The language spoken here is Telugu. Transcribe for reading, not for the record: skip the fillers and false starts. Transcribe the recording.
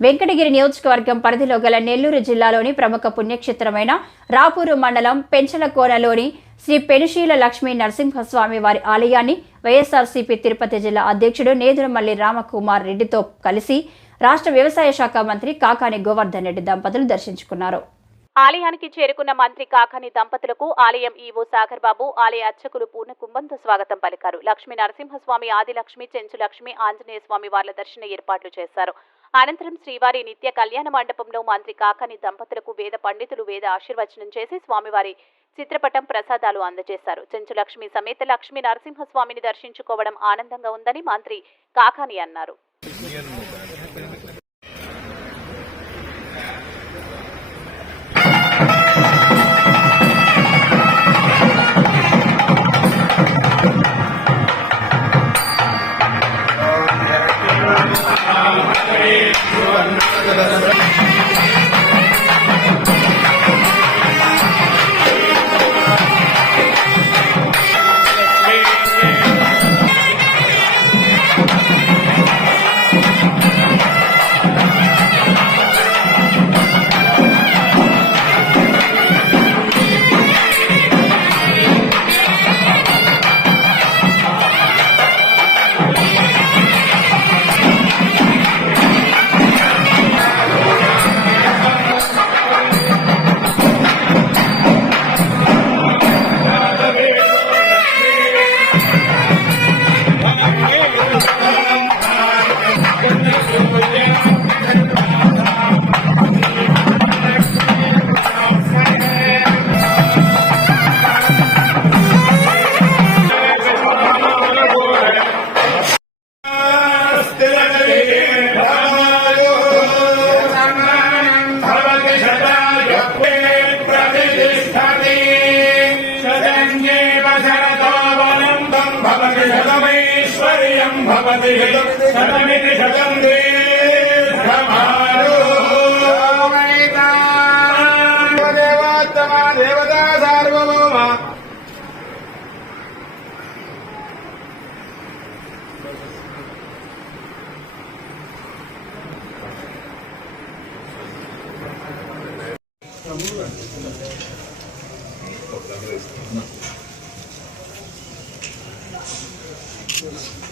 వెంకటగిరి నియోజకవర్గం పరిధిలో గల నెల్లూరు జిల్లాలోని ప్రముఖ పుణ్యక్షేత్రమైన రాపూరు మండలం పెంచలకోనలోని శ్రీ పెనుశీల లక్ష్మీ నరసింహస్వామి వారి ఆలయాన్ని వైఎస్ఆర్సీపీ తిరుపతి జిల్లా అధ్యక్షుడు నేదురుమల్లి రామకుమార్ రెడ్డితో కలిసి రాష్ట్ర వ్యవసాయ శాఖ మంత్రి కాకాని గోవర్ధన్ రెడ్డి దంపతులు దర్శించుకున్నారు. ఆలయానికి చేరుకున్న మంత్రి కాకాని దంపతులకు ఆలయం ఈవో సాగర్ బాబు, ఆలయ అర్చకులు పూర్ణ కుంభంతో స్వాగతం పలికారు. లక్ష్మీ నరసింహస్వామి, ఆదిలక్ష్మి, చెంచు లక్ష్మి, ఆంజనేయ స్వామి వార్ల దర్శన ఏర్పాట్లు చేశారు. అనంతరం శ్రీవారి నిత్య కళ్యాణ మండపంలో మంత్రి కాకాని దంపతులకు వేద పండితులు వేద ఆశీర్వచనం చేసి స్వామివారి చిత్రపటం ప్రసాదాలు అందజేశారు. చెంచు లక్ష్మి సమేత లక్ష్మీ నరసింహస్వామిని దర్శించుకోవడం ఆనందంగా ఉందని మంత్రి కాకాని అన్నారు. भवति शतमिति शतं देवोत्तमा देवता सार्वभौमा No.